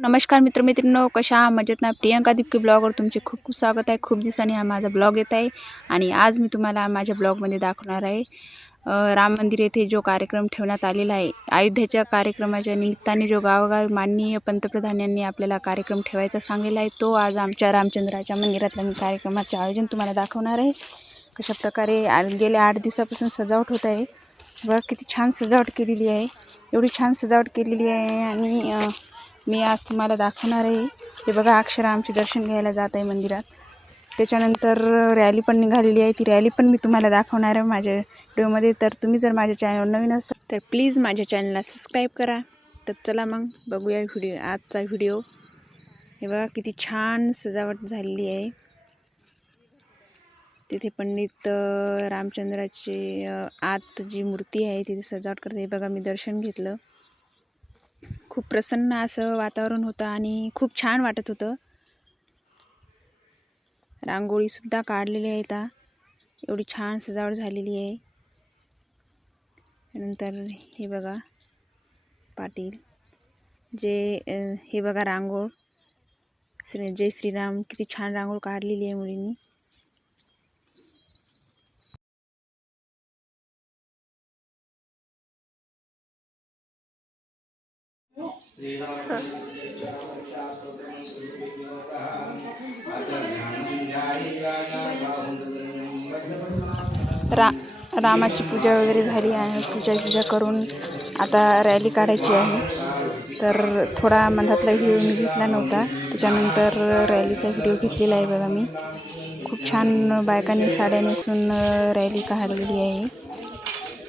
नमस्कार मित्रमैत्रिणींनो कशा मजेत ना? प्रियंका दिपके ब्लॉगवर तुमचे खूप खूप स्वागत आहे. खूप दिवसांनी हा माझा ब्लॉग येत आहे आणि आज मी तुम्हाला माझ्या ब्लॉगमध्ये दाखवणार आहे. राम मंदिर येथे जो कार्यक्रम ठेवण्यात आलेला आहे अयोध्याच्या कार्यक्रमाच्या निमित्ताने जो गावोगावी माननीय पंतप्रधानांनी आपल्याला कार्यक्रम ठेवायचा सांगलेला आहे तो आज आमच्या रामचंद्राच्या मंदिरातल्या मी कार्यक्रमाचे आयोजन तुम्हाला दाखवणार आहे. कशा प्रकारे गेल्या आठ दिवसापासून सजावट होत आहे. बघा किती छान सजावट केलेली आहे. एवढी छान सजावट केलेली आहे आणि मी आज तुम्हाला दाखवणार आहे. हे बघा अक्षरा आमचे दर्शन घ्यायला जात आहे मंदिरात. त्याच्यानंतर रॅली पण निघालेली आहे. ती रॅली पण मी तुम्हाला दाखवणार आहे माझ्या व्हिडिओमध्ये. तर तुम्ही जर माझ्या चॅनलवर नवीन असाल तर प्लीज माझ्या चॅनलला सबस्क्राईब करा. तर चला मग बघूया व्हिडिओ आजचा व्हिडिओ हे बघा किती छान सजावट झालेली आहे. तिथे पंडित रामचंद्राची आत जी मूर्ती आहे तिथे सजावट करते. हे बघा मी दर्शन घेतलं. खूप प्रसन्न असं वातावरण होतं आणि खूप छान वाटत होतं. रांगोळीसुद्धा काढलेली आहे आता एवढी छान सजावट झालेली आहे. नंतर हे बघा पाटील. जे हे बघा रांगोळ. श्री जय श्रीराम किती छान रांगोळ काढलेली आहे मुलींनी. रा रामाची पूजा वगैरे झाली आहे. पूजा पूजा करून आता रॅली काढायची आहे. तर थोडा मधातला व्हिडिओ मी घेतला नव्हता. त्याच्यानंतर रॅलीचा व्हिडिओ घेतलेला आहे बघा मी. खूप छान बायकांनी साड्या नेसून रॅली काढलेली आहे.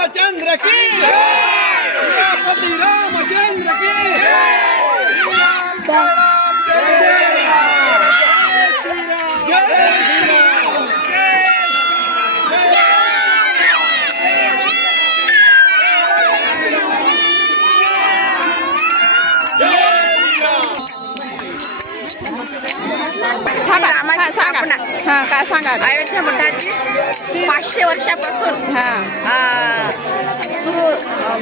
रामचंद्र की सीतापति रामचंद्र की राम हा, सांगा. हां काय सांगा? अयोध्या मठाची पाचशे वर्षापासून हां. सुरू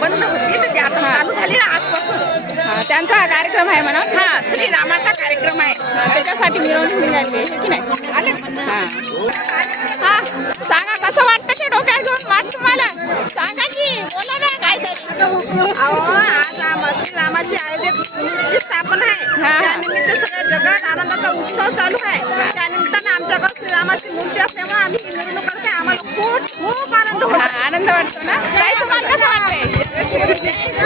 बंद होती. तर ती आता हा. चालू झाली ना आजपासून. हां त्यांचा हा कार्यक्रम आहे म्हणा. हा श्रीरामाचा कार्यक्रम आहे. हां, त्याच्यासाठी मिरवणूक निघाली आहे की नाही? आले. हां. हां सांगा कसं वाटतं ते डोक्यात घेऊन मात तुम्हाला सांगा की बोला ना काय अहो आज आम- श्रीरामाची अयोध्येत स्थापना आहे. त्यानिमित्त सगळ्या जगात आनंदाचा उत्सव चालू आहे. त्या निमित्तानं आमच्याकडे श्रीरामाची मूर्ती असल्यामुळे आम्ही ही मिरवणूक करते आम्हाला खूप खूप आनंद होतो आनंद वाटतो ना? काय तुम्हाला कसं वाटतंय?